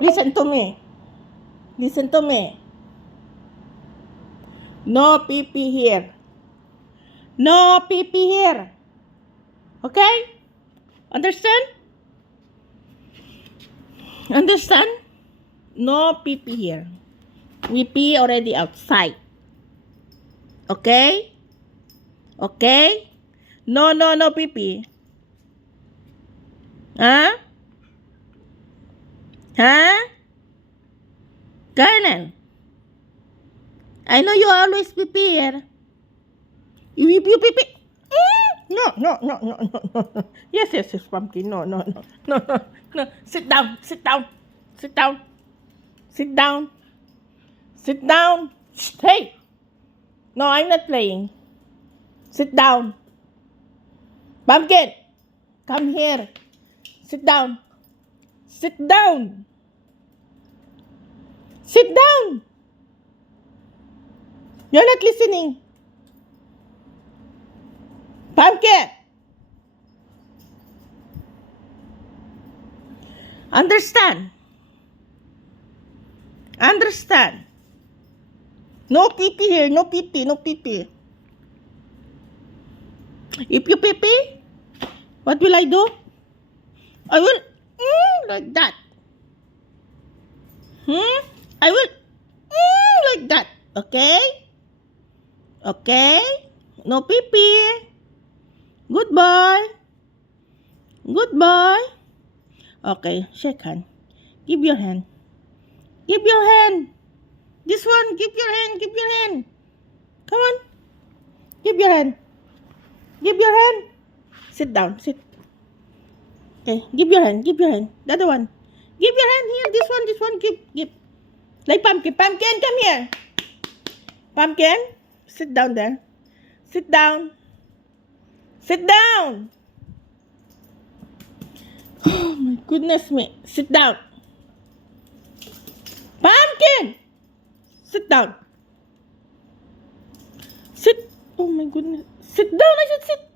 Listen to me. Listen to me. No pee-pee here. No pee-pee here. Okay? Understand? Understand? No pee-pee here. We pee already outside. Okay? Okay? No pee-pee. Huh? Huh? Colonel, I know you always pee-pee here. You pee-pee. No. Yes, Pumpkin. No. Sit down. Hey. No, I'm not playing. Sit down. Pumpkin, come here. Sit down. Sit down. You're not listening. Pumpkin. Understand. No pee-pee here. No pee-pee. If you pee-pee, what will I do? I will like that. I will like that. Okay? No pee-pee. Goodbye. Okay, shake hand. Give your hand. This one, give your hand. Come on. Give your hand. Sit down. Okay, give your hand. The other one. Give your hand here. This one. Give. Like Pumpkin, come here. Pumpkin, sit down there. Sit down. Oh my goodness me. Sit down. Pumpkin, sit down. Oh my goodness. Sit down. I said sit.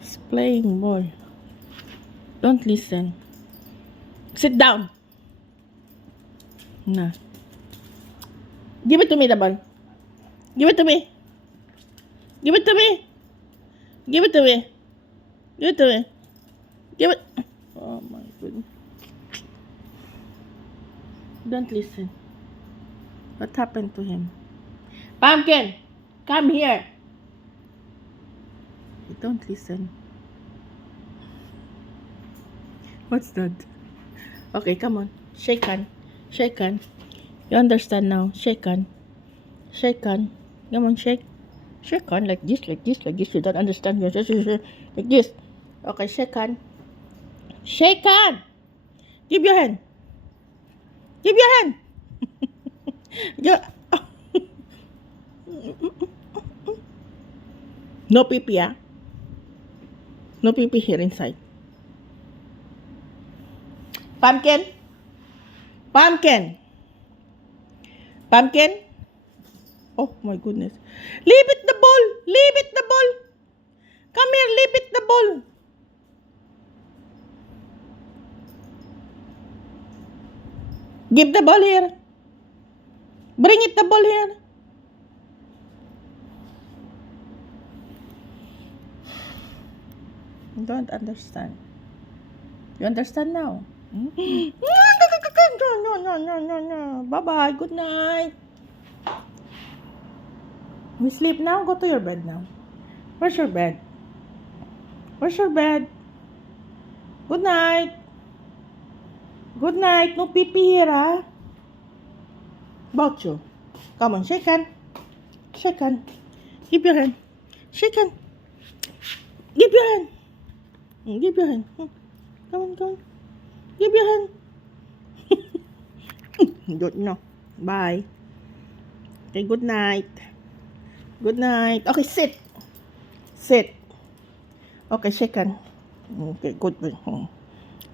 He's playing ball. Don't listen. Sit down. Nah. Give it to me, the ball. Give it to me. Oh my goodness. Don't listen. What happened to him? Pumpkin, come here. Don't listen. What's that? Okay, come on. Shake hand. You understand now? Shake hand. Come on, shake. Shake hand like this. You don't understand. Like this. Okay, shake hand. Give your hand. No pee-pee, ah. No pee-pee here inside. Pumpkin. Oh my goodness. Leave it the ball. Come here, leave it the ball. Give the ball here. Bring it the ball here. Don't understand. You understand now? No. Bye-bye. Good night. We sleep now? Go to your bed now. Where's your bed? Good night. No pee-pee here, ah. About you. Come on, shake hand. Give your hand. Shake hand. Give your hand. Come on. Give your hand. Don't know. Bye. Okay, good night. Okay, sit. Okay, shake hand. Okay, good.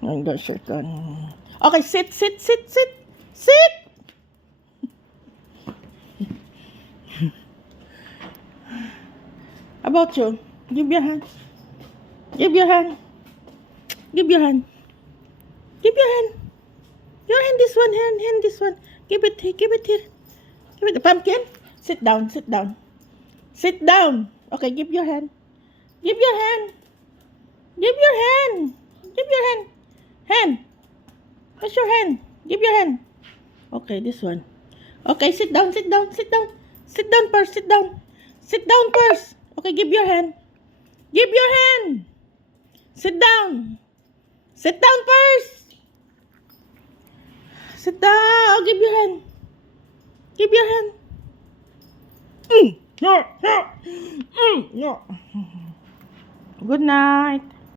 I'm gonna shake hand. Okay, sit. About you. Give your hand. Give your hand. Give your hand. Give your hand. Your hand, this one, hand this one. Give it here. Give it the pumpkin. Sit down. Sit down. Okay, give your hand. Give your hand. Give your hand. Give your hand. Hand. Where's your hand? Give your hand. Okay, this one. Okay, sit down. Sit down first. Sit down first. Okay, give your hand. Give your hand. Sit down. Sit down first. Sit down. Give your hand. Give your hand. No. Good night.